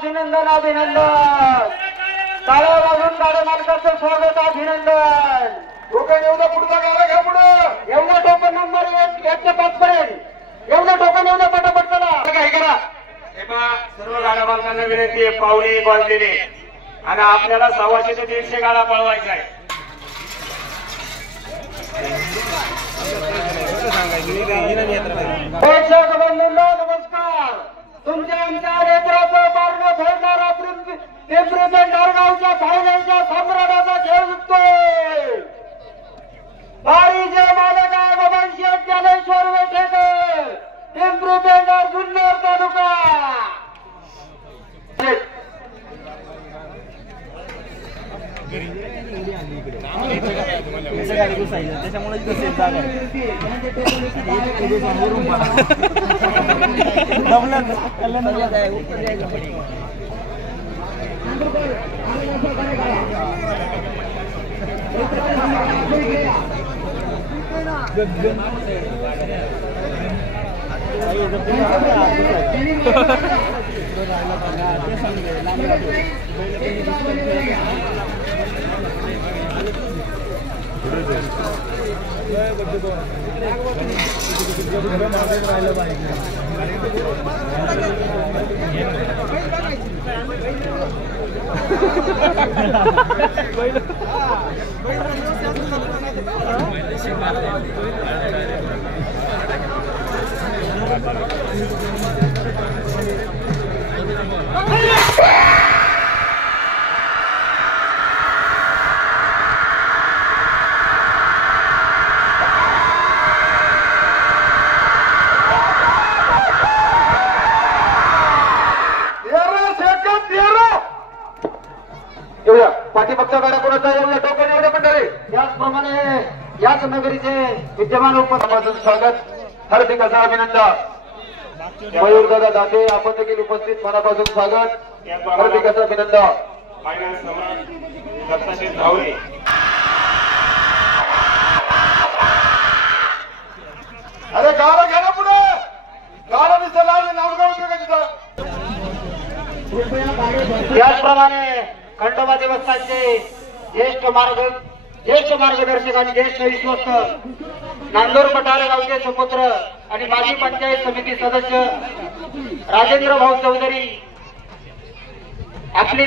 अभिनंदन अभिनंदन. टाळ्या वाजून गाड्या मालकाचं स्वागत अभिनंदन. टोकन एवढा पुढचा गाडा घ्या पुढे. एवढा टोकन नंबर 1 ते 5 पर्यंत एवढा टोकन एवढा पटापट चला. काय करा सर्व गाड्या मालकांना विनंती आहे, पावणे वाजलेले आणि आपल्याला 100 ते 150 गाडा पळवायचा आहे. प्रेक्षक बंधूंनो नमस्कार. तुमच्या आमच्या नेत्राचं पारणं फेडणारा पिंपरी पेंढार गावच्या फायनलच्या सम्राटाचा खेळ जिंकतोय. बारीचे मालक आहे बबन शेठ ज्ञानेश्वर वेठेकर, पिंपरी पेंढार जुन्नर तालुका. त्याच्यामुळे जागा पाठीमागच्या गाड्या कोणाचा एवढ्या टोकन एवढे मंडळी. त्याचप्रमाणे याच नगरीचे विद्यमान उपसभापती स्वागत, हार्दिक असं अभिनंदन. मयूरदादा दाते आपण देखील उपस्थित मनापासून स्वागत, हार्दिक असं अभिनंदन. फायनल सम्राट दत्ताशेठ धावरे. अरे गाडा घ्या ना पुढे. गाडा दिसला नाव गाव तिथं. त्याचप्रमाणे खंडोबा देवस्थानचे ज्येष्ठ मार्गदर्शक आणि ज्येष्ठ विश्वस्त नांदूर पठारे गावचे सुपुत्र आणि माजी पंचायत समिती सदस्य राजेंद्र भाऊ चौधरी आपली